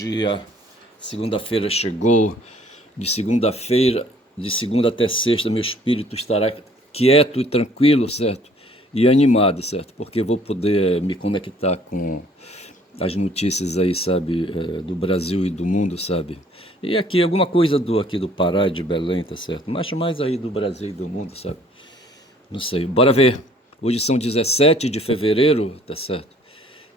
dia. Segunda-feira chegou. De segunda até sexta, meu espírito estará quieto e tranquilo, certo? E animado, certo? Porque vou poder me conectar com as notícias aí, sabe, do Brasil e do mundo, sabe? E aqui, alguma coisa aqui do Pará, de Belém, tá certo? Mas mais aí do Brasil e do mundo, sabe? Não sei. Bora ver. Hoje são 17 de fevereiro, tá certo?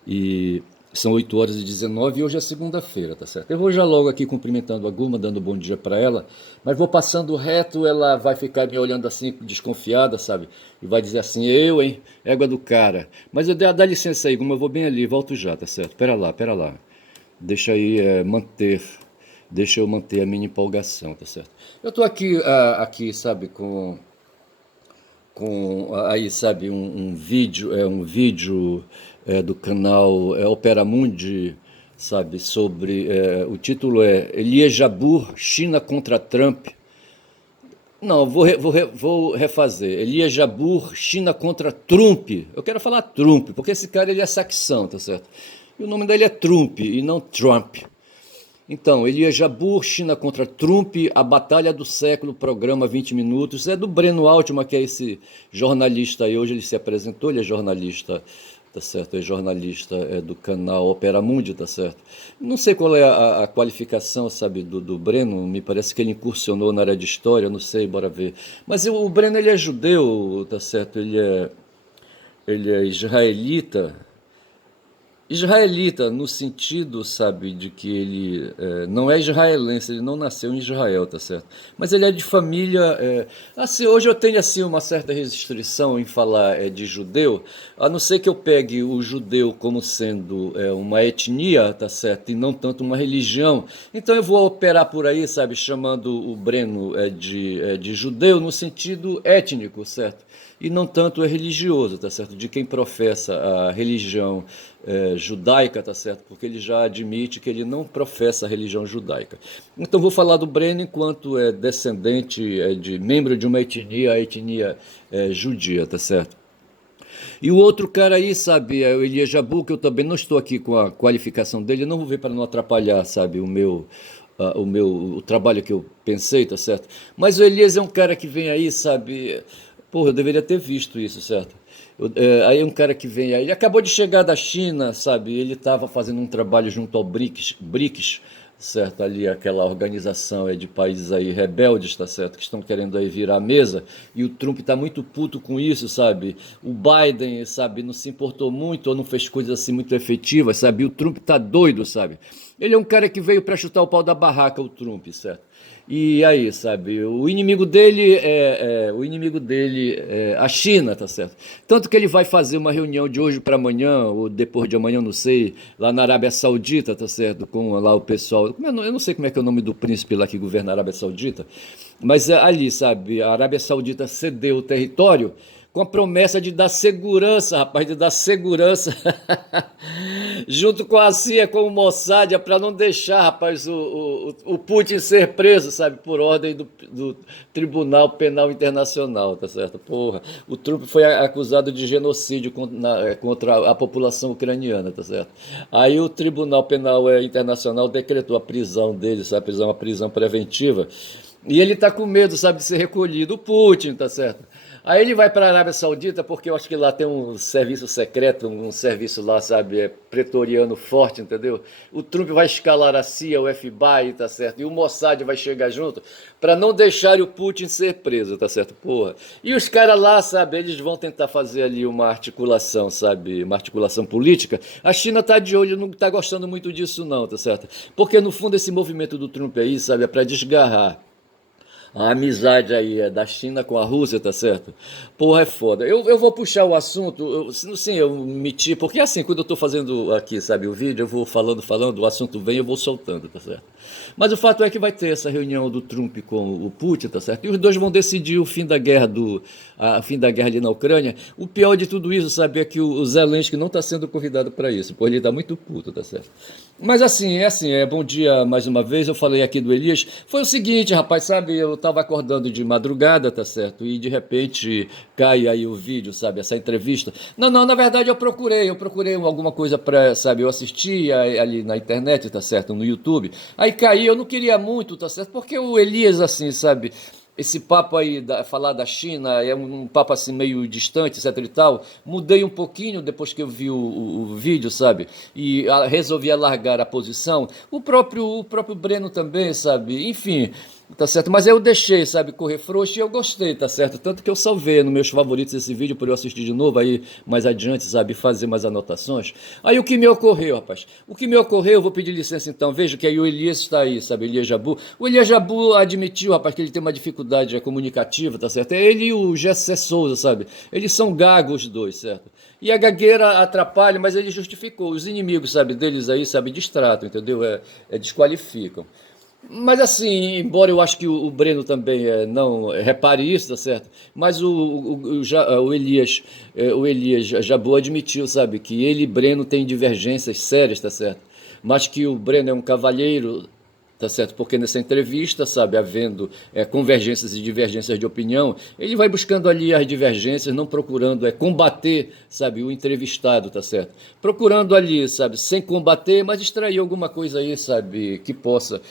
E são 8 horas e 19 e hoje é segunda-feira, tá certo? Eu vou já logo aqui cumprimentando a Guma, dando bom dia para ela, mas vou passando reto, ela vai ficar me olhando assim, desconfiada, sabe? E vai dizer assim, eu, hein? Égua do cara. Mas dá licença aí, Guma, eu vou bem ali, volto já, tá certo? Pera lá, pera lá. Deixa aí deixa eu manter a minha empolgação, tá certo? Eu tô aqui, sabe, com aí sabe um vídeo do canal Opera Mundi, sabe, sobre o título é Elias Jabbour, China contra Trump. Não, vou refazer. Elias Jabbour, China contra Trump. Eu quero falar Trump, porque esse cara ele é saxão, tá certo? E o nome dele é Trump e não Trump. Então, Elias Jabbour, China contra Trump, a batalha do século, programa 20 minutos. É do Breno Altman, que é esse jornalista aí. Hoje ele se apresentou, ele é jornalista, tá certo? É jornalista do canal Opera Mundi, tá certo? Não sei qual é a qualificação, sabe, do Breno. Me parece que ele incursionou na área de história, não sei, bora ver. Mas o Breno, ele é judeu, tá certo? Ele é israelita. Israelita, no sentido, sabe, de que ele não é israelense, ele não nasceu em Israel, tá certo? Mas ele é de família. Assim, hoje eu tenho assim uma certa restrição em falar de judeu, a não ser que eu pegue o judeu como sendo uma etnia, tá certo? E não tanto uma religião. Então eu vou operar por aí, sabe, chamando o Breno de judeu no sentido étnico, certo? E não tanto religioso, tá certo? De quem professa a religião judaica, tá certo? Porque ele já admite que ele não professa a religião judaica. Então vou falar do Breno enquanto é descendente de membro de uma etnia, a etnia judia, tá certo? E o outro cara aí, sabe, é o Elias Jabbour, que eu também não estou aqui com a qualificação dele, eu não vou ver para não atrapalhar, sabe, o trabalho que eu pensei, tá certo? Mas o Elias é um cara que vem aí, sabe, porra, eu deveria ter visto isso, certo? Aí é um cara que vem aí, ele acabou de chegar da China, sabe, ele estava fazendo um trabalho junto ao BRICS, certo, ali aquela organização de países aí rebeldes, tá certo, que estão querendo aí virar a mesa, e o Trump tá muito puto com isso, sabe, o Biden, sabe, não se importou muito, ou não fez coisas assim muito efetivas, sabe, e o Trump tá doido, sabe, ele é um cara que veio para chutar o pau da barraca, o Trump, certo, e aí, sabe, o inimigo dele é a China, tá certo? Tanto que ele vai fazer uma reunião de hoje para amanhã, ou depois de amanhã, não sei, lá na Arábia Saudita, tá certo? Com lá o pessoal. Eu não sei como é que é o nome do príncipe lá que governa a Arábia Saudita, mas ali, sabe, a Arábia Saudita cedeu o território com a promessa de dar segurança, rapaz, de dar segurança, junto com a CIA, com o Mossad, para não deixar, rapaz, o Putin ser preso, sabe, por ordem do Tribunal Penal Internacional, tá certo? Porra, o Trump foi acusado de genocídio contra a população ucraniana, tá certo? Aí o Tribunal Penal Internacional decretou a prisão dele, sabe, a prisão preventiva, e ele tá com medo, sabe, de ser recolhido. O Putin, tá certo? Aí ele vai para a Arábia Saudita porque eu acho que lá tem um serviço secreto, um serviço lá, sabe, pretoriano forte, entendeu? O Trump vai escalar a CIA, o FBI, tá certo? E o Mossad vai chegar junto para não deixar o Putin ser preso, tá certo? Porra. E os caras lá, sabe, eles vão tentar fazer ali uma articulação, sabe, uma articulação política. A China tá de olho, não tá gostando muito disso não, tá certo? Porque no fundo esse movimento do Trump aí, sabe, é para desgarrar a amizade aí é da China com a Rússia, tá certo? Porra, é foda. Eu vou puxar o assunto, sim, eu meti, porque assim, quando eu tô fazendo aqui, sabe, o vídeo, eu vou falando, o assunto vem, eu vou soltando, tá certo? Mas o fato é que vai ter essa reunião do Trump com o Putin, tá certo? E os dois vão decidir o fim da guerra fim da guerra ali na Ucrânia. O pior de tudo isso, sabe, é que o Zelensky não está sendo convidado para isso, porque ele está muito puto, tá certo? Mas assim, bom dia mais uma vez. Eu falei aqui do Elias. Foi o seguinte, rapaz, sabe? Eu tava acordando de madrugada, tá certo? E de repente cai aí o vídeo, sabe? Essa entrevista. Não, não, na verdade eu procurei alguma coisa pra, sabe? Eu assisti ali na internet, tá certo? No YouTube. Aí caiu, eu não queria muito, tá certo? Porque o Elias, assim, sabe? Esse papo aí, falar da China, é um papo assim meio distante, etc e tal. Mudei um pouquinho depois que eu vi o vídeo, sabe? E resolvi alargar a posição. O próprio Breno também, sabe? Enfim, tá certo? Mas eu deixei, sabe, correr frouxo e eu gostei, tá certo? Tanto que eu salvei nos meus favoritos esse vídeo por eu assistir de novo aí mais adiante, sabe? Fazer mais anotações. Aí o que me ocorreu, rapaz? O que me ocorreu, eu vou pedir licença então. Veja que aí o Elias está aí, sabe? Elias Jabu. O Elias Jabu admitiu, rapaz, que ele tem uma dificuldade comunicativa, tá certo? É ele e o Gessé Souza, sabe? Eles são gagos os dois, certo? E a gagueira atrapalha, mas ele justificou. Os inimigos, sabe, deles aí, sabe, distratam, entendeu? Desqualificam. Mas assim, embora eu acho que o Breno também não repare isso, tá certo? Mas o Elias Jabu admitiu, sabe, que ele e Breno têm divergências sérias, tá certo? Mas que o Breno é um cavalheiro, tá certo? Porque nessa entrevista, sabe, havendo convergências e divergências de opinião, ele vai buscando ali as divergências, não procurando combater, sabe, o entrevistado, tá certo? Procurando ali, sabe, sem combater, mas extrair alguma coisa aí, sabe, que possa,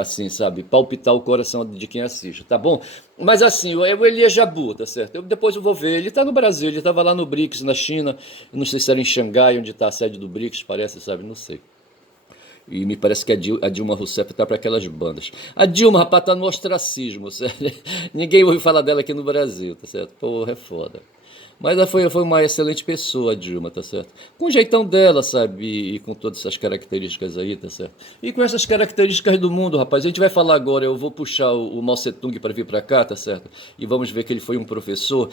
assim, sabe, palpitar o coração de quem assiste, tá bom? Mas assim, o Elias Jabu, tá certo? Depois eu vou ver. Ele tá no Brasil, ele estava lá no BRICS, na China. Eu não sei se era em Xangai, onde está a sede do BRICS, parece, sabe? Não sei. E me parece que a Dilma Rousseff tá para aquelas bandas. A Dilma, rapaz, tá no ostracismo, sério. Ninguém ouviu falar dela aqui no Brasil, tá certo? Porra, é foda. Mas ela foi uma excelente pessoa, a Dilma, tá certo? Com o jeitão dela, sabe? E com todas essas características aí, tá certo? E com essas características do mundo, rapaz. A gente vai falar agora, eu vou puxar o Mao Tse Tung para vir para cá, tá certo? E vamos ver que ele foi um professor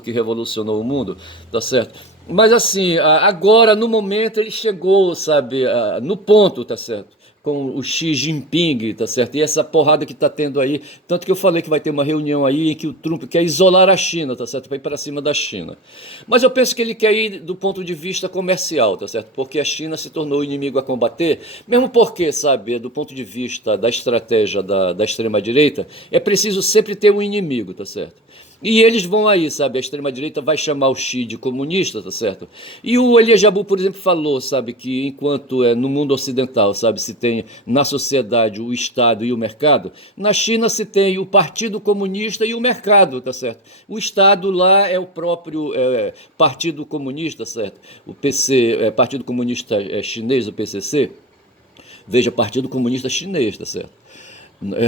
que revolucionou o mundo, tá certo? Mas assim, agora, no momento, ele chegou, sabe, no ponto, tá certo? Com o Xi Jinping, tá certo? E essa porrada que tá tendo aí, tanto que eu falei que vai ter uma reunião aí em que o Trump quer isolar a China, tá certo? Para ir para cima da China. Mas eu penso que ele quer ir do ponto de vista comercial, tá certo? Porque a China se tornou o inimigo a combater, mesmo porque, sabe, do ponto de vista da estratégia da extrema-direita, é preciso sempre ter um inimigo, tá certo? E eles vão aí, sabe? A extrema-direita vai chamar o Xi de comunista, tá certo? E o Elias Jabu, por exemplo, falou, sabe, que enquanto no mundo ocidental, sabe, se tem na sociedade o Estado e o mercado, na China se tem o Partido Comunista e o mercado, tá certo? O Estado lá é o próprio Partido Comunista, certo? O PC, Partido Comunista Chinês, o PCC, veja, Partido Comunista Chinês, tá certo?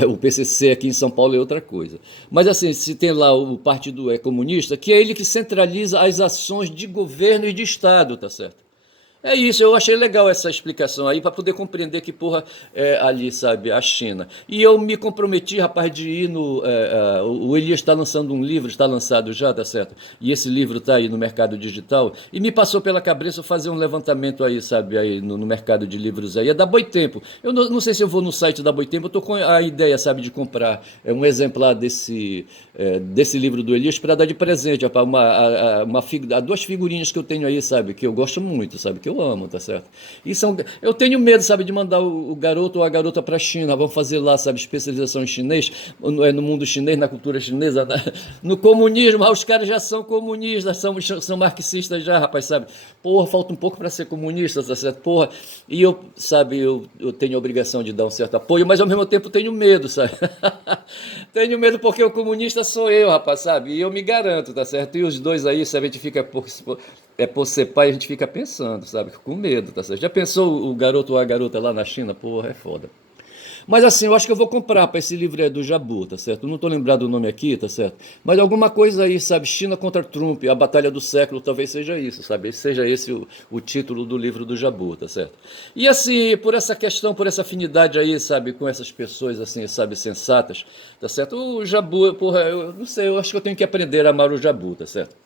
O PCC aqui em São Paulo é outra coisa. Mas assim, se tem lá o Partido Comunista, que é ele que centraliza as ações de governo e de Estado, tá certo? É isso, eu achei legal essa explicação aí para poder compreender que porra é ali, sabe, a China. E eu me comprometi, rapaz, de ir no. O Elias está lançando um livro, está lançado já, tá certo? E esse livro está aí no mercado digital. E me passou pela cabeça fazer um levantamento aí, sabe, aí no mercado de livros aí. É da Boitempo. Eu não sei se eu vou no site da Boitempo, eu tô com a ideia, sabe, de comprar um exemplar desse livro do Elias para dar de presente, rapaz, duas figurinhas que eu tenho aí, sabe, que eu gosto muito, sabe, que eu amo, tá certo? Eu tenho medo, sabe, de mandar o garoto ou a garota para a China. Vamos fazer lá, sabe, especialização em chinês, no mundo chinês, na cultura chinesa, no comunismo. Os caras já são comunistas, são marxistas já, rapaz, sabe? Porra, falta um pouco para ser comunista, tá certo? Porra, e eu, sabe, eu tenho a obrigação de dar um certo apoio, mas ao mesmo tempo tenho medo, sabe? Tenho medo porque o comunista sou eu, rapaz, sabe? E eu me garanto, tá certo? E os dois aí, sabe, a gente fica por ser pai, a gente fica pensando, sabe? Com medo, tá certo? Já pensou o garoto ou a garota lá na China? Porra, é foda. Mas assim, eu acho que eu vou comprar para esse livro do Jabu, tá certo? Eu não tô lembrado do nome aqui, tá certo? Mas alguma coisa aí, sabe? China contra Trump, a batalha do século, talvez seja isso, sabe? Seja esse o título do livro do Jabu, tá certo? E assim, por essa questão, por essa afinidade aí, sabe? Com essas pessoas, assim, sabe? Sensatas, tá certo? O Jabu, porra, eu não sei, eu acho que eu tenho que aprender a amar o Jabu, tá certo?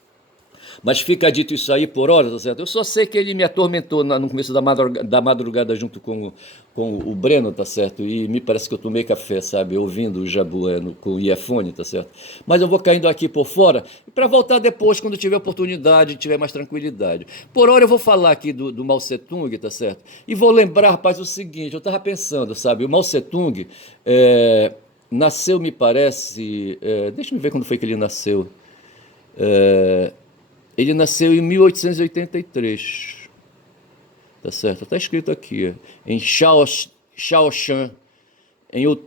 Mas fica dito isso aí por hora, tá certo? Eu só sei que ele me atormentou no começo da madrugada junto com o Breno, tá certo? E me parece que eu tomei café, sabe? Ouvindo o Jabu com o iPhone, tá certo? Mas eu vou caindo aqui por fora para voltar depois, quando tiver oportunidade, tiver mais tranquilidade. Por hora eu vou falar aqui do Mao Tse-tung, tá certo? E vou lembrar, rapaz, o seguinte, eu tava pensando, sabe? O Mao Tse-tung nasceu, me parece... deixa eu ver quando foi que ele nasceu. É, ele nasceu em 1883, tá certo? Está escrito aqui, em Shaoshan,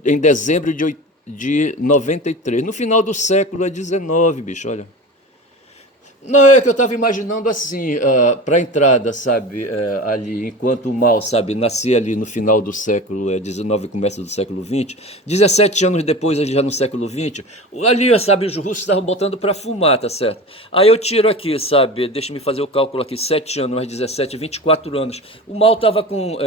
em dezembro de 93. No final do século XIX, bicho, olha. Não, é que eu estava imaginando assim, para a entrada, sabe, ali, enquanto o Mao, sabe, nascia ali no final do século XIX, começo do século XX, 17 anos depois, já no século XX, ali, sabe, os russos estavam botando para fumar, tá certo? Aí eu tiro aqui, sabe, deixa-me fazer o cálculo aqui, 7 anos mais 17, 24 anos. O Mao estava com...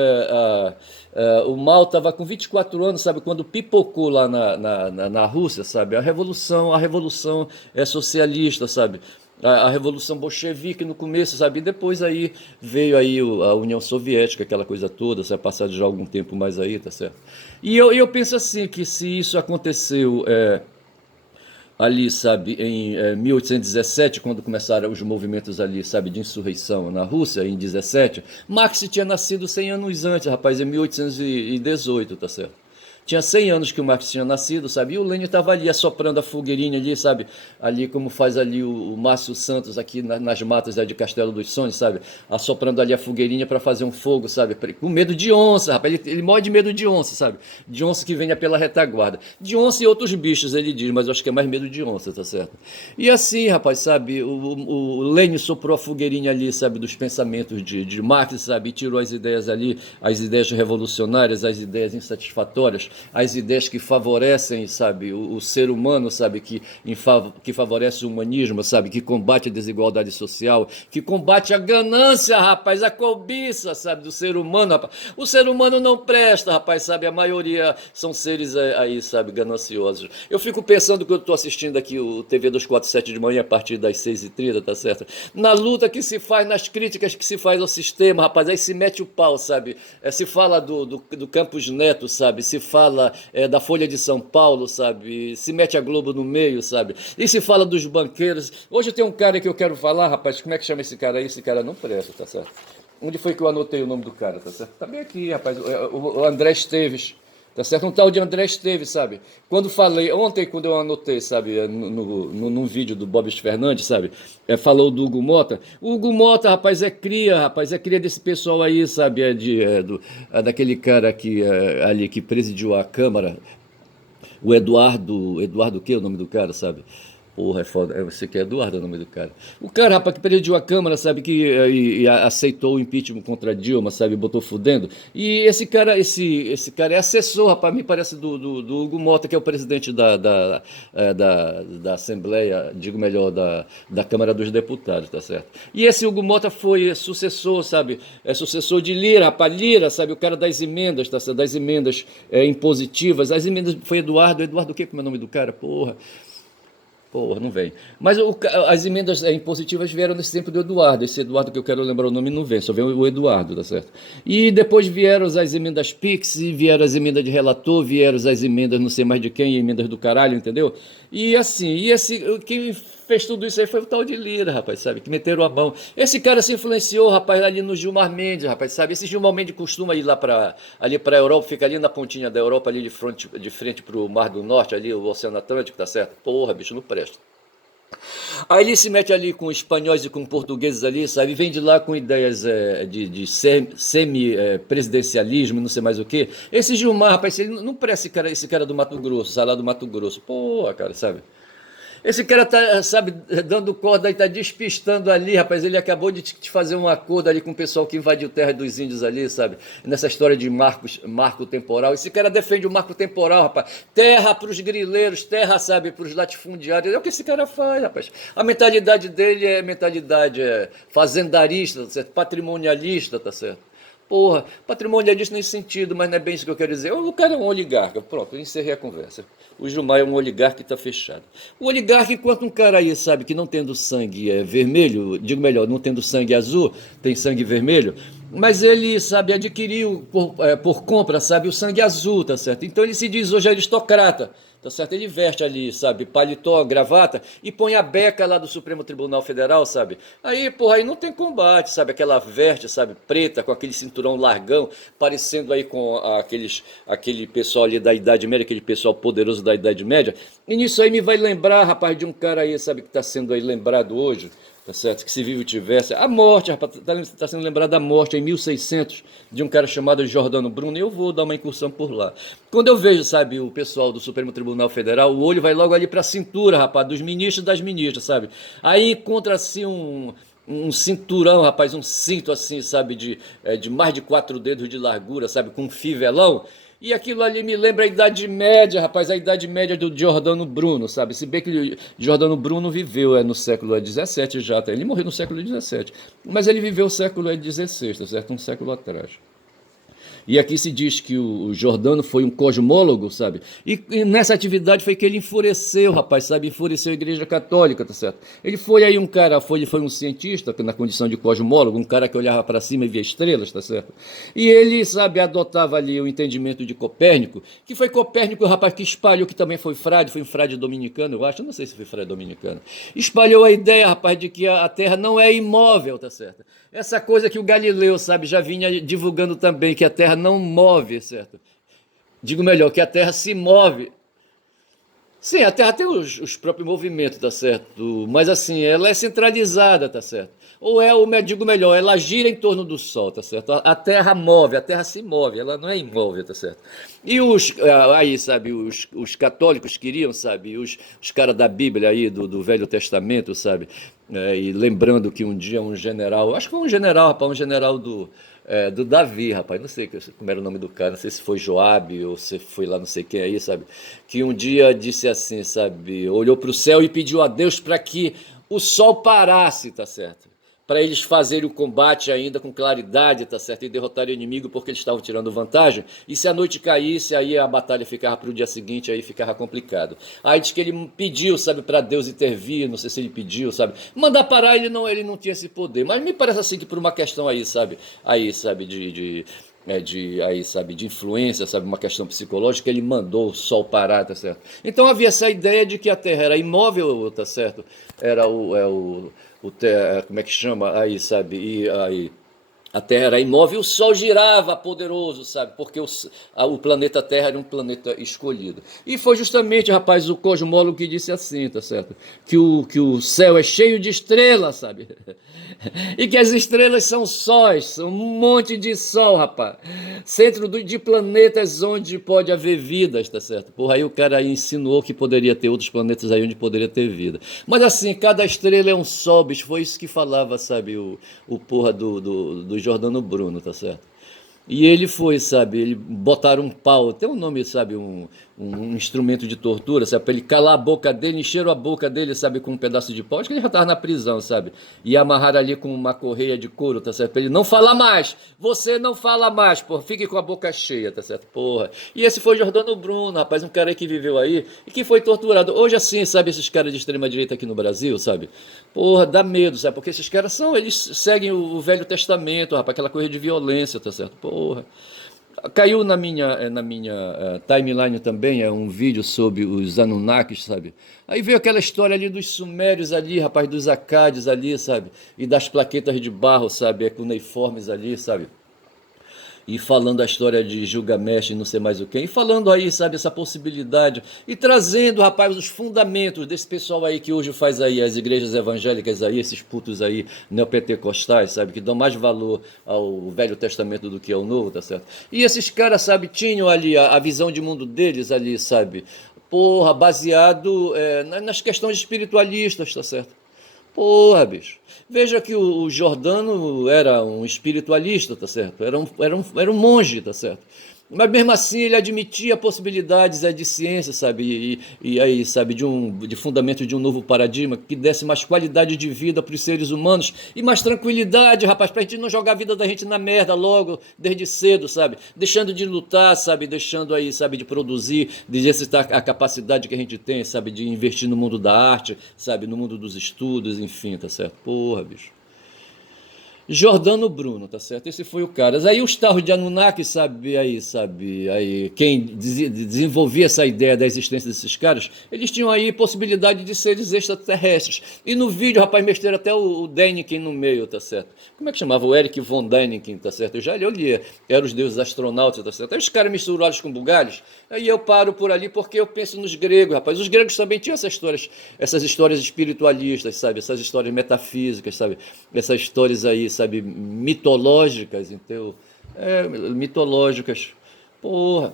o Mao estava com 24 anos, sabe, quando pipocou lá na Rússia, sabe, a revolução socialista, sabe, a Revolução Bolchevique no começo, sabe? E depois aí veio aí a União Soviética, aquela coisa toda, sabe? Passado já algum tempo mais aí, tá certo? E eu penso assim, que se isso aconteceu ali, sabe, em 1817, quando começaram os movimentos ali, sabe, de insurreição na Rússia, em 17, Marx tinha nascido 100 anos antes, rapaz, em 1818, tá certo? Tinha 100 anos que o Marx tinha nascido, sabe? E o Lênin estava ali assoprando a fogueirinha ali, sabe? Ali como faz ali o Márcio Santos aqui nas matas de Castelo dos Sonhos, sabe? Assoprando ali a fogueirinha para fazer um fogo, sabe? Com medo de onça, rapaz. Ele morre de medo de onça, sabe? De onça que venha pela retaguarda. De onça e outros bichos, ele diz, mas eu acho que é mais medo de onça, tá certo? E assim, rapaz, sabe? O Lênin soprou a fogueirinha ali, sabe? Dos pensamentos de Marx, sabe? E tirou as ideias ali, as ideias revolucionárias, as ideias insatisfatórias, as ideias que favorecem, sabe, o ser humano, sabe, que favorece o humanismo, sabe, que combate a desigualdade social, que combate a ganância, rapaz, a cobiça, sabe, do ser humano, rapaz. O ser humano não presta, rapaz, sabe, a maioria são seres aí, sabe, gananciosos. Eu fico pensando que eu estou assistindo aqui o TV 247 de manhã a partir das 6h30, tá certo? Na luta que se faz, nas críticas que se faz ao sistema, rapaz, aí se mete o pau, sabe, se fala do Campos Neto, sabe, se fala da Folha de São Paulo, sabe? Se mete a Globo no meio, sabe? E se fala dos banqueiros. Hoje tem um cara que eu quero falar, rapaz, como é que chama esse cara aí? Esse cara não presta, tá certo? Onde foi que eu anotei o nome do cara, tá certo? Tá bem aqui, rapaz, o André Esteves. Tá certo? Um tal de André Esteves, sabe? Quando falei, ontem quando eu anotei, sabe, num vídeo do Bob Fernandes, sabe? Falou do Hugo Mota. O Hugo Mota, rapaz, é cria desse pessoal aí, sabe? Daquele cara que, ali que presidiu a Câmara, o Eduardo o que é o nome do cara, sabe? Porra, é foda. Você que é Eduardo, é o nome do cara. O cara, rapaz, que presidiu a Câmara, sabe, que e aceitou o impeachment contra Dilma, sabe, botou fudendo. E esse cara é assessor, rapaz, me parece, do Hugo Mota, que é o presidente da Assembleia, digo melhor, da Câmara dos Deputados, tá certo? E esse Hugo Mota foi sucessor, sabe, sucessor de Lira, rapaz, Lira, sabe, o cara das emendas, tá certo? Das emendas impositivas. As emendas foi Eduardo o que é o nome do cara? Porra, não vem. Mas as emendas impositivas vieram nesse tempo do Eduardo. Esse Eduardo que eu quero lembrar o nome não vem, só vem o Eduardo, tá certo? E depois vieram as emendas PIX, vieram as emendas de relator, vieram as emendas não sei mais de quem, emendas do caralho, entendeu? E assim, quem fez tudo isso aí foi o tal de Lira, rapaz, sabe? Que meteram a mão. Esse cara se influenciou, rapaz, ali no Gilmar Mendes, rapaz, sabe? Esse Gilmar Mendes costuma ir lá ali pra Europa, fica ali na pontinha da Europa, ali de frente pro Mar do Norte, ali o Oceano Atlântico, tá certo? Porra, bicho, não presta. Aí ele se mete ali com espanhóis e com portugueses ali, sabe? Vem de lá com ideias de semi-presidencialismo, não sei mais o quê. Esse Gilmar, rapaz, ele não parece esse cara do Mato Grosso, sai lá do Mato Grosso. Porra, cara, sabe? Esse cara tá, sabe, dando corda e tá despistando ali, rapaz. Ele acabou de fazer um acordo ali com o pessoal que invadiu terra dos índios ali, sabe? Nessa história de marco temporal. Esse cara defende o marco temporal, rapaz. Terra pros grileiros, terra, sabe, pros latifundiários. É o que esse cara faz, rapaz. A mentalidade dele é mentalidade fazendarista, tá certo? Patrimonialista, tá certo? Porra, patrimonialista nesse sentido, mas não é bem isso que eu quero dizer. O cara é um oligarca, pronto, eu encerrei a conversa. O Gilmar é um oligarca que está fechado. O oligarca, enquanto um cara aí, sabe, que não tendo sangue vermelho, digo melhor, não tendo sangue azul, tem sangue vermelho, mas ele, sabe, adquiriu por compra, sabe, o sangue azul, tá certo? Então ele se diz hoje aristocrata. Tá certo? Ele veste ali, sabe, paletó, gravata e põe a beca lá do Supremo Tribunal Federal, sabe? Aí, porra, aí não tem combate, sabe? Aquela veste, sabe, preta, com aquele cinturão largão, parecendo aí com aquele pessoal ali da Idade Média, aquele pessoal poderoso da Idade Média. E nisso aí me vai lembrar, rapaz, de um cara aí, sabe, que tá sendo aí lembrado hoje, tá certo? Que se vivo tivesse. A morte, rapaz, tá sendo lembrado da morte em 1600 de um cara chamado Jordano Bruno, e eu vou dar uma incursão por lá. Quando eu vejo, sabe, o pessoal do Supremo Tribunal Federal, o olho vai logo ali pra cintura, rapaz, dos ministros e das ministras, sabe? Aí encontra assim um cinturão, rapaz, um cinto assim, sabe, de mais de 4 dedos de largura, sabe, com um fivelão. E aquilo ali me lembra a Idade Média, rapaz, a Idade Média do Giordano Bruno, sabe? Se bem que o Giordano Bruno viveu no século XVII já, tá? Ele morreu no século XVII, mas ele viveu o século XVI, tá certo? Um século atrás. E aqui se diz que o Jordano foi um cosmólogo, sabe? E nessa atividade foi que ele enfureceu, rapaz, sabe? Enfureceu a Igreja Católica, tá certo? Ele foi aí um cara, ele foi um cientista na condição de cosmólogo, um cara que olhava para cima e via estrelas, tá certo? E ele, sabe, adotava ali o entendimento de Copérnico, que foi Copérnico, o rapaz que espalhou, que também foi um frade dominicano, eu acho, eu não sei se foi frade dominicano. Espalhou a ideia, rapaz, de que a Terra não é imóvel, tá certo? Essa coisa que o Galileu, sabe, já vinha divulgando também, que a Terra não move, certo? Digo melhor, que a Terra se move. Sim, a Terra tem os próprios movimentos, tá certo? Mas assim, ela é centralizada, tá certo? Ou digo melhor, ela gira em torno do Sol, tá certo? A Terra move, a Terra se move, ela não é imóvel, tá certo? E aí, sabe, os católicos queriam, sabe, os caras da Bíblia aí, do Velho Testamento, sabe? E lembrando que um dia um general, acho que foi um general, rapaz, um general do Davi, rapaz, não sei como era o nome do cara, não sei se foi Joabe ou se foi lá não sei quem aí, sabe? Que um dia disse assim, sabe? Olhou para o céu e pediu a Deus para que o sol parasse, tá certo? Para eles fazerem o combate ainda com claridade, tá certo? E derrotarem o inimigo porque eles estavam tirando vantagem. E se a noite caísse, aí a batalha ficava para o dia seguinte, aí ficava complicado. Aí diz que ele pediu, sabe, para Deus intervir, não sei se ele pediu, sabe? Mandar parar, ele não tinha esse poder. Mas me parece assim que por uma questão aí, sabe, aí, sabe, de influência, sabe, uma questão psicológica, ele mandou o sol parar, tá certo? Então havia essa ideia de que a Terra era imóvel, tá certo? Era como é que chama? Aí, sabe, e aí a Terra era imóvel e o Sol girava poderoso, sabe? Porque o planeta Terra era um planeta escolhido. E foi justamente, rapaz, o cosmólogo que disse assim, tá certo? Que o céu é cheio de estrelas, sabe? E que as estrelas são sóis, são um monte de sol, rapaz. Centro de planetas onde pode haver vidas, tá certo? Porra, aí o cara aí insinuou que poderia ter outros planetas aí onde poderia ter vida. Mas assim, cada estrela é um sol, bicho. Foi isso que falava, sabe, o porra do Jordano Bruno, tá certo? E ele foi, sabe, ele botaram um pau, tem um nome, sabe, um instrumento de tortura, sabe, para ele calar a boca dele, encheram a boca dele, sabe, com um pedaço de pau, acho que ele já estava na prisão, sabe, e amarraram ali com uma correia de couro, tá certo, para ele não falar mais, você não fala mais, porra, fique com a boca cheia, tá certo, porra. E esse foi Jordano Bruno, rapaz, um cara aí que viveu aí e que foi torturado. Hoje assim, sabe, esses caras de extrema direita aqui no Brasil, sabe, porra, dá medo, sabe, porque esses caras eles seguem o Velho Testamento, rapaz, aquela coisa de violência, tá certo, porra. Caiu na minha timeline também um vídeo sobre os Anunnakis, sabe? Aí veio aquela história ali dos sumérios ali, rapaz, dos acades ali, sabe? E das plaquetas de barro, sabe? Cuneiformes ali, sabe? E falando a história de Gilgamesh e não sei mais o quê, e falando aí, sabe, essa possibilidade, e trazendo, rapaz, os fundamentos desse pessoal aí que hoje faz aí as igrejas evangélicas aí, esses putos aí neopentecostais, sabe, que dão mais valor ao Velho Testamento do que ao Novo, tá certo? E esses caras, sabe, tinham ali a visão de mundo deles ali, sabe, porra, baseado nas questões espiritualistas, tá certo? Porra, bicho. Veja que o Jordano era um espiritualista, tá certo? Era um monge, tá certo? Mas mesmo assim ele admitia possibilidades de ciência, sabe? E aí, sabe, de fundamento de um novo paradigma que desse mais qualidade de vida para os seres humanos e mais tranquilidade, rapaz, para a gente não jogar a vida da gente na merda logo, desde cedo, sabe? Deixando de lutar, sabe? Deixando aí, sabe, de produzir, de exercitar a capacidade que a gente tem, sabe? De investir no mundo da arte, sabe? No mundo dos estudos, enfim, tá certo? Porra, bicho. Jordano Bruno, tá certo? Esse foi o cara. Aí os tarros de Anunnaki, sabe, quem desenvolvia essa ideia da existência desses caras, eles tinham aí possibilidade de seres extraterrestres. E no vídeo, rapaz, mexeram até o Däniken no meio, tá certo? Como é que chamava? O Eric von Däniken, tá certo? Eu li, eram os deuses astronautas, tá certo? Aí os caras misturados com bugalhos, aí eu paro por ali porque eu penso nos gregos, rapaz. Os gregos também tinham essas histórias espiritualistas, sabe? Essas histórias metafísicas, sabe? Essas histórias aí, sabe, mitológicas, então, mitológicas, porra.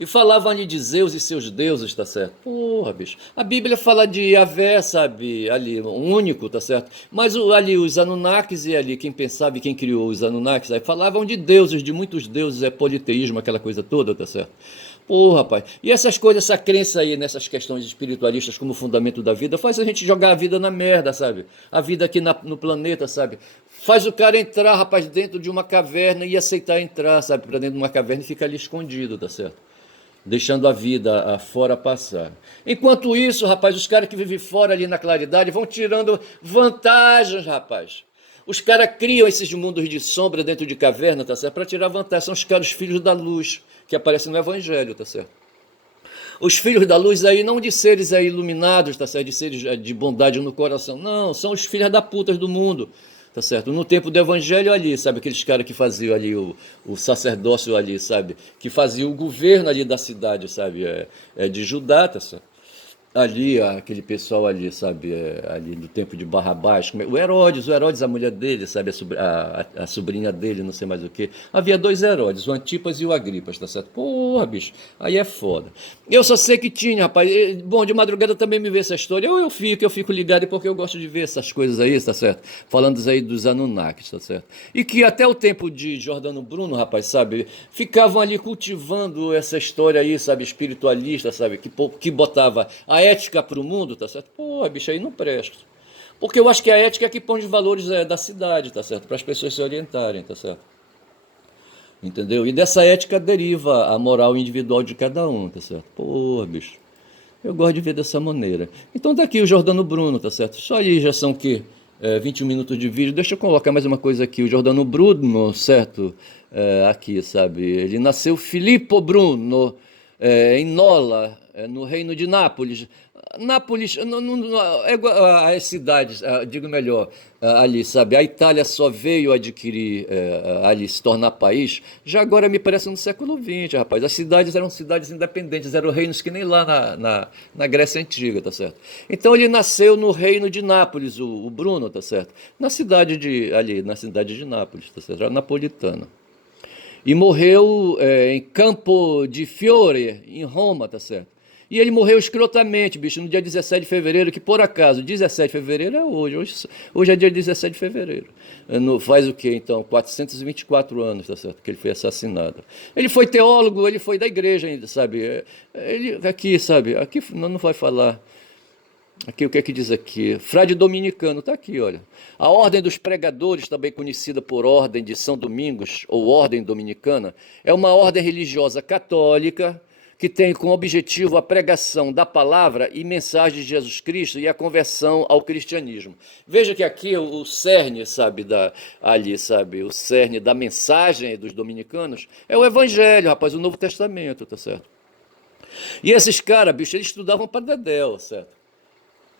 E falavam ali de Zeus e seus deuses, tá certo? Porra, bicho. A Bíblia fala de Yahvé, sabe, ali, um único, tá certo? Mas ali os Anunnakis e ali quem pensava e quem criou os Anunnakis, aí falavam de deuses, de muitos deuses, politeísmo, aquela coisa toda, tá certo? Pô, rapaz, e essas coisas, essa crença aí nessas questões espiritualistas como fundamento da vida, faz a gente jogar a vida na merda, sabe? A vida aqui no planeta, sabe? Faz o cara entrar, rapaz, dentro de uma caverna e aceitar entrar, sabe? Pra dentro de uma caverna e ficar ali escondido, tá certo? Deixando a vida fora passar. Enquanto isso, rapaz, os caras que vivem fora ali na claridade vão tirando vantagens, rapaz. Os caras criam esses mundos de sombra dentro de caverna, tá certo? Para tirar vantagem. São os caras filhos da luz, que aparecem no Evangelho, tá certo? Os filhos da luz aí, não de seres aí iluminados, tá certo? De seres de bondade no coração. Não, são os filhos da putas do mundo, tá certo? No tempo do Evangelho ali, sabe? Aqueles caras que faziam ali o sacerdócio ali, sabe? Que faziam o governo ali da cidade, sabe? De Judá, tá certo? Ali, aquele pessoal ali, sabe, ali do tempo de Barrabás, o Herodes, a mulher dele, sabe, a sobrinha dele, não sei mais o que. Havia dois Herodes, o Antipas e o Agripas, tá certo? Porra, bicho, aí é foda. Eu só sei que tinha, rapaz, bom, de madrugada também me vê essa história, eu fico ligado porque eu gosto de ver essas coisas aí, tá certo? Falando aí dos Anunnakis, tá certo? E que até o tempo de Jordano Bruno, rapaz, sabe, ficavam ali cultivando essa história aí, sabe, espiritualista, sabe, que botava a ética para o mundo, tá certo? Pô, bicho, aí não presta. Porque eu acho que a ética é que põe os valores da cidade, tá certo? Para as pessoas se orientarem, tá certo? Entendeu? E dessa ética deriva a moral individual de cada um, tá certo? Pô, bicho, eu gosto de ver dessa maneira. Então tá aqui o Jordano Bruno, tá certo? Só aí já são o quê? 21 minutos de vídeo. Deixa eu colocar mais uma coisa aqui. O Jordano Bruno, certo? Aqui, sabe? Ele nasceu Filippo Bruno, em Nola, no reino de Nápoles. Nápoles, as cidades, digo melhor, ali, sabe, a Itália só veio adquirir, ali, se tornar país, já agora me parece no século XX, rapaz. As cidades eram cidades independentes, eram reinos que nem lá na Grécia Antiga, tá certo? Então ele nasceu no reino de Nápoles, o Bruno, tá certo? Na cidade de Nápoles, tá certo? Era napolitano. E morreu em Campo di Fiore, em Roma, tá certo? E ele morreu escrotamente, bicho, no dia 17 de fevereiro, que por acaso, 17 de fevereiro é hoje é dia 17 de fevereiro. Faz o quê, então? 424 anos, tá certo? Que ele foi assassinado. Ele foi teólogo, ele foi da igreja ainda, sabe? Aqui, sabe? Aqui não vai falar. Aqui, o que é que diz aqui? Frade dominicano, está aqui, olha. A Ordem dos Pregadores, também conhecida por Ordem de São Domingos, ou Ordem Dominicana, é uma ordem religiosa católica que tem como objetivo a pregação da palavra e mensagem de Jesus Cristo e a conversão ao cristianismo. Veja que aqui o cerne, sabe, o cerne da mensagem dos dominicanos é o Evangelho, rapaz, o Novo Testamento, tá certo? E esses caras, bicho, eles estudavam para Dedéu, certo?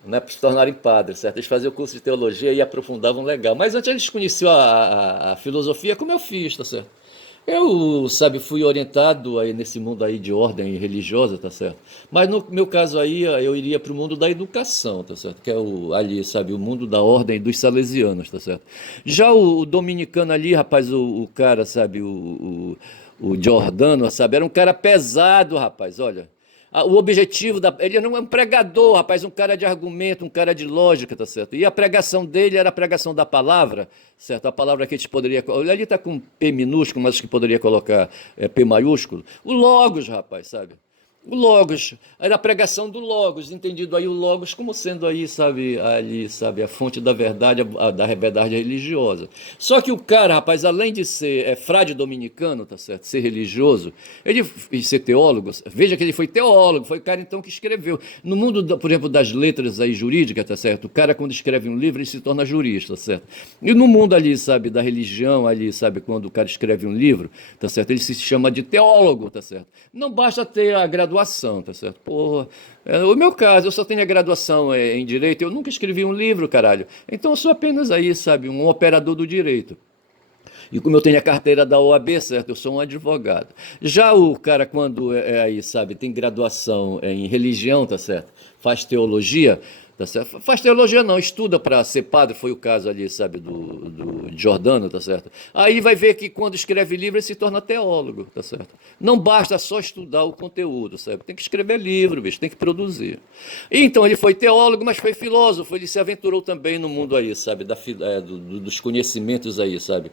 Né, para se tornarem padres, certo? Eles faziam o curso de teologia e aprofundavam legal. Mas antes eles conheciam a filosofia como eu fiz, tá certo? Eu, sabe, fui orientado aí nesse mundo aí de ordem religiosa, tá certo? Mas no meu caso aí, eu iria para o mundo da educação, tá certo? Que é ali, sabe, o mundo da ordem dos salesianos, tá certo? Já o dominicano ali, rapaz, o cara, sabe, o Giordano, sabe, era um cara pesado, rapaz, olha. o objetivo ele não é um pregador, rapaz, um cara de argumento, um cara de lógica, tá certo? E a pregação dele era a pregação da palavra, certo? A palavra que a gente poderia. Ali está com P minúsculo, mas que poderia colocar P maiúsculo. O Logos, rapaz, sabe? O Logos, era a pregação do Logos, entendido aí o Logos como sendo aí, sabe, ali, sabe, a fonte da verdade, da verdade religiosa. Só que o cara, rapaz, além de ser frade dominicano, tá certo, ser religioso, ele e ser teólogo, veja que ele foi teólogo, foi o cara então que escreveu. No mundo, por exemplo, das letras aí jurídicas, tá certo, o cara quando escreve um livro, ele se torna jurista, tá certo. E no mundo ali, sabe, da religião ali, sabe, quando o cara escreve um livro, tá certo, ele se chama de teólogo, tá certo. Não basta ter a graduação, tá certo? Porra, o meu caso, eu só tenho a graduação em Direito, eu nunca escrevi um livro, caralho. Então eu sou apenas aí, sabe, um operador do direito. E como eu tenho a carteira da OAB, certo? Eu sou um advogado. Já o cara, quando aí, sabe, tem graduação em religião, tá certo? Faz teologia, tá certo? Faz teologia não, estuda para ser padre, foi o caso ali, sabe, do Giordano, tá certo? Aí vai ver que quando escreve livro ele se torna teólogo, tá certo? Não basta só estudar o conteúdo, sabe? Tem que escrever livro, bicho, tem que produzir. E, então ele foi teólogo, mas foi filósofo, ele se aventurou também no mundo aí, sabe, dos conhecimentos aí, sabe?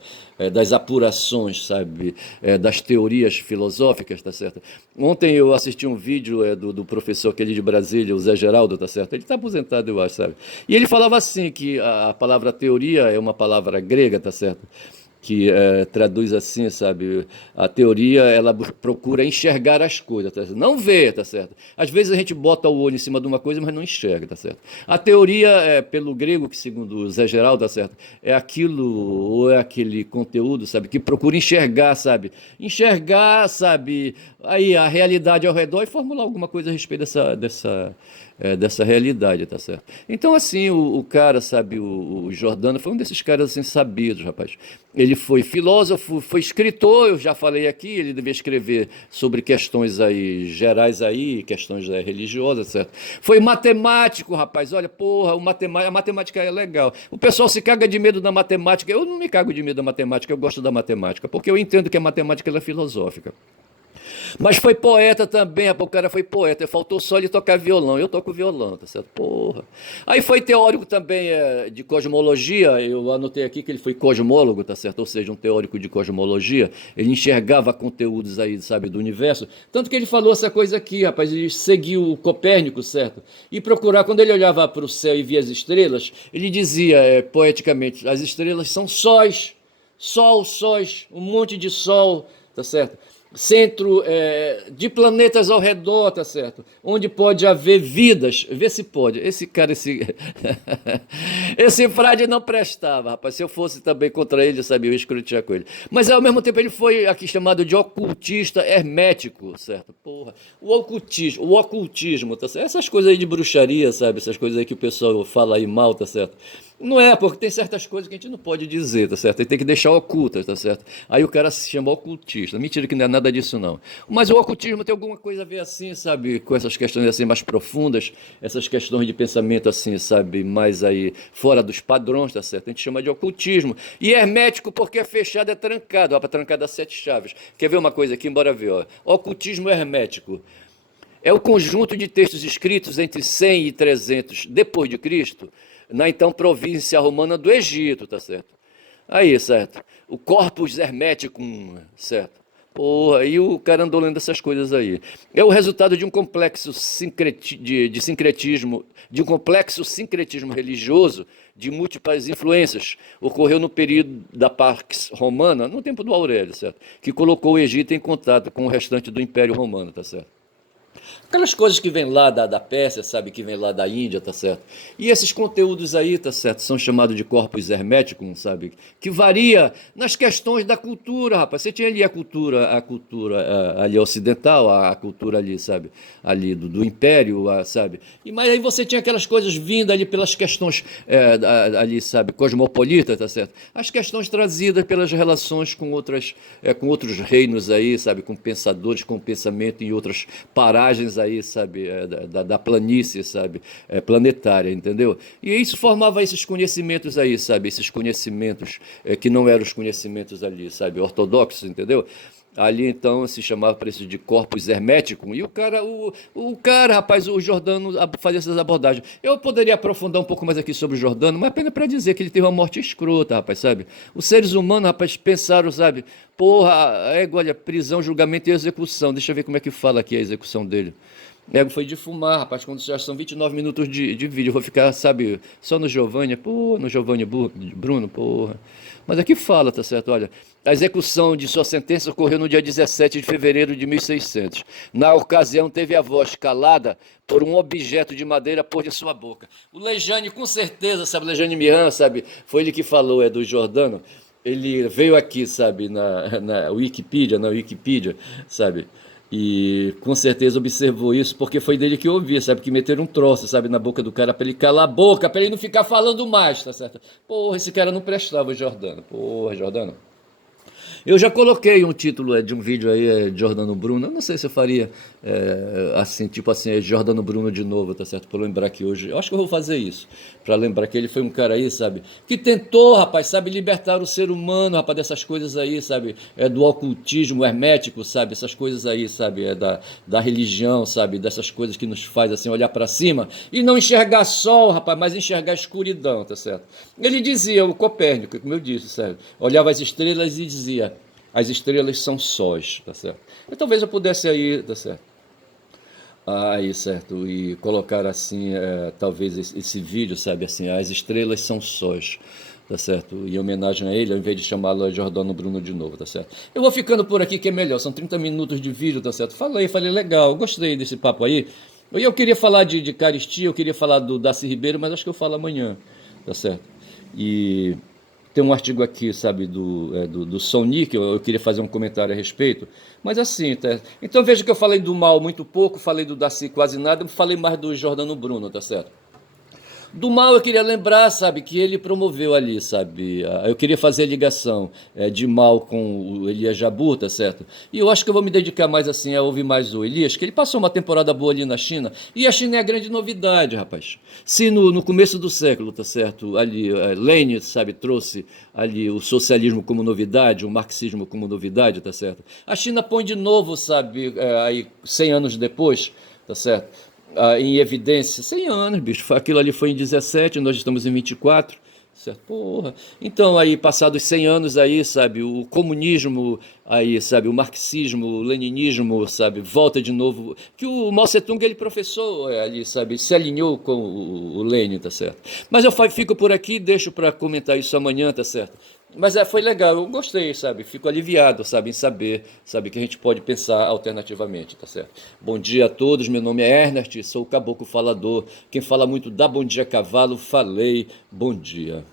Das apurações, sabe? Das teorias filosóficas, tá certo? Ontem eu assisti um vídeo do professor aquele de Brasília, o Zé Geraldo, tá certo? Ele está aposentado, eu acho, sabe? E ele falava assim, que a palavra teoria é uma palavra grega, tá certo? Que traduz assim, sabe? A teoria, ela procura enxergar as coisas, tá certo? Não ver, tá certo? Às vezes a gente bota o olho em cima de uma coisa, mas não enxerga, tá certo? A teoria, pelo grego, que segundo o Zé Geraldo, tá certo? É aquilo, ou é aquele conteúdo, sabe? Que procura enxergar, sabe? Enxergar, sabe? Aí a realidade ao redor e formular alguma coisa a respeito dessa realidade, tá certo? Então, assim, o cara, sabe, o Giordano foi um desses caras assim sabidos, rapaz. Ele foi filósofo, foi escritor, eu já falei aqui, ele devia escrever sobre questões aí gerais aí, questões religiosas, certo? Foi matemático, rapaz, olha, porra, a matemática é legal. O pessoal se caga de medo da matemática, eu não me cago de medo da matemática, eu gosto da matemática, porque eu entendo que a matemática ela é filosófica. Mas foi poeta também, o cara foi poeta, faltou só ele tocar violão, eu toco violão, tá certo? Porra. Aí foi teórico também de cosmologia, eu anotei aqui que ele foi cosmólogo, tá certo? Ou seja, um teórico de cosmologia, ele enxergava conteúdos aí, sabe, do universo, tanto que ele falou essa coisa aqui, rapaz, ele seguiu o Copérnico, certo? E procurar, quando ele olhava para o céu e via as estrelas, ele dizia, poeticamente, as estrelas são sóis, sóis, um monte de sol, tá certo? Centro de planetas ao redor, tá certo? Onde pode haver vidas, vê se pode. Esse cara, esse frade não prestava, rapaz. Se eu fosse também contra ele, eu sabia, eu ia escrutinhar com ele. Mas ao mesmo tempo ele foi aqui chamado de ocultista hermético, certo? Porra, o ocultismo, tá certo? Essas coisas aí de bruxaria, sabe? Essas coisas aí que o pessoal fala aí mal, tá certo? Não é, porque tem certas coisas que a gente não pode dizer, tá certo? Ele tem que deixar ocultas, tá certo? Aí o cara se chama ocultista. Mentira que não é nada disso, não. Mas o ocultismo tem alguma coisa a ver assim, sabe? Com essas questões assim mais profundas, essas questões de pensamento assim, sabe? Mais aí fora dos padrões, tá certo? A gente chama de ocultismo. E hermético porque é fechado, é trancado. Ó, para trancar dá 7 chaves. Quer ver uma coisa aqui? Bora ver, ó. Ocultismo hermético. É o conjunto de textos escritos entre 100 e 300 depois de Cristo, na então província romana do Egito, tá certo? Aí, certo? O Corpus Hermeticum, certo? Porra, aí o cara andou lendo essas coisas aí. É o resultado de um complexo de sincretismo, de um complexo sincretismo religioso de múltiplas influências. Ocorreu no período da Pax Romana, no tempo do Aurélio, certo? Que colocou o Egito em contato com o restante do Império Romano, tá certo? Aquelas coisas que vêm lá da Pérsia, sabe, que vem lá da Índia, tá certo? E esses conteúdos aí, tá certo, são chamados de corpus herméticum, sabe? Que varia nas questões da cultura, rapaz. Você tinha ali a cultura ali ocidental, a cultura ali, sabe? Ali do Império, sabe? Mas aí você tinha aquelas coisas vindas ali pelas questões ali, sabe, cosmopolitas, tá certo? As questões trazidas pelas relações com outros reinos aí, sabe? Com pensadores, com pensamento em outras paragens aí, sabe, da planície, sabe, planetária, entendeu? E isso formava esses conhecimentos aí, sabe, esses conhecimentos que não eram os conhecimentos ali, sabe, ortodoxos, entendeu? Ali então se chamava para isso de corpus hermético. E o cara, rapaz, o Jordano fazia essas abordagens. Eu poderia aprofundar um pouco mais aqui sobre o Jordano, mas apenas para dizer que ele teve uma morte escrota, rapaz, sabe? Os seres humanos, rapaz, pensaram, sabe? Porra, olha, prisão, julgamento e execução. Deixa eu ver como é que fala aqui a execução dele. Foi de fumar, rapaz, quando já são 29 minutos de vídeo. Eu vou ficar, sabe, só no Giovanni, pô, no Giovanni Bruno, porra. Mas aqui fala, tá certo? Olha, a execução de sua sentença ocorreu no dia 17 de fevereiro de 1600. Na ocasião, teve a voz calada por um objeto de madeira pôr de sua boca. O Lejane, com certeza, sabe, Lejane Miran, sabe, foi ele que falou, é do Jordano. Ele veio aqui, sabe, na Wikipedia, sabe? E com certeza observou isso, porque foi dele que eu ouvi, sabe? Que meteram um troço, sabe, na boca do cara pra ele calar a boca, pra ele não ficar falando mais, tá certo? Porra, esse cara não prestava, o Jordano. Porra, Jordano. Eu já coloquei um título de um vídeo aí, de Jordano Bruno. Eu não sei se eu faria assim, tipo assim, Jordano Bruno de novo, tá certo? Pra lembrar que hoje. Eu acho que eu vou fazer isso. Pra lembrar que ele foi um cara aí, sabe? Que tentou, rapaz, sabe, libertar o ser humano, rapaz, dessas coisas aí, sabe? Do ocultismo hermético, sabe? Essas coisas aí, sabe? Da religião, sabe? Dessas coisas que nos faz assim olhar pra cima e não enxergar sol, rapaz, mas enxergar escuridão, tá certo? Ele dizia, o Copérnico, como eu disse, sabe? Olhava as estrelas e dizia: as estrelas são sóis, tá certo? E talvez eu pudesse aí, tá certo? Aí, certo, e colocar assim, talvez esse vídeo, sabe, assim, as estrelas são sóis, tá certo? Em homenagem a ele, ao invés de chamá-lo a Jordano Bruno de novo, tá certo? Eu vou ficando por aqui que é melhor, são 30 minutos de vídeo, tá certo? Falei legal, gostei desse papo aí. Eu queria falar de caristia, eu queria falar do Darcy Ribeiro, mas acho que eu falo amanhã, tá certo? E tem um artigo aqui, sabe, do Sonic, eu queria fazer um comentário a respeito, mas assim, tá? Então veja que eu falei do mal muito pouco, falei do Darcy quase nada, falei mais do Jordano Bruno, tá certo? Do mal eu queria lembrar, sabe, que ele promoveu ali, sabe? Eu queria fazer a ligação de mal com o Elias Jabbour, tá certo? E eu acho que eu vou me dedicar mais assim a ouvir mais o Elias, que ele passou uma temporada boa ali na China, e a China é a grande novidade, rapaz. Se no começo do século, tá certo? Ali, Lenin, sabe, trouxe ali o socialismo como novidade, o marxismo como novidade, tá certo? A China põe de novo, sabe, aí 100 anos depois, tá certo? Em evidência, 100 anos, bicho. Aquilo ali foi em 17, nós estamos em 24, certo? Porra. Então, aí, passados 100 anos aí, sabe, o comunismo, aí, sabe, o marxismo, o leninismo, sabe, volta de novo. Que o Mao Tse-tung, ele professor ali, sabe, se alinhou com o Lenin, tá certo? Mas eu fico por aqui, deixo para comentar isso amanhã, tá certo? Mas foi legal, eu gostei, sabe? Fico aliviado, sabe, em saber, sabe, que a gente pode pensar alternativamente, tá certo? Bom dia a todos, meu nome é Ernest, sou o Caboclo Falador. Quem fala muito dá bom dia cavalo, falei, bom dia.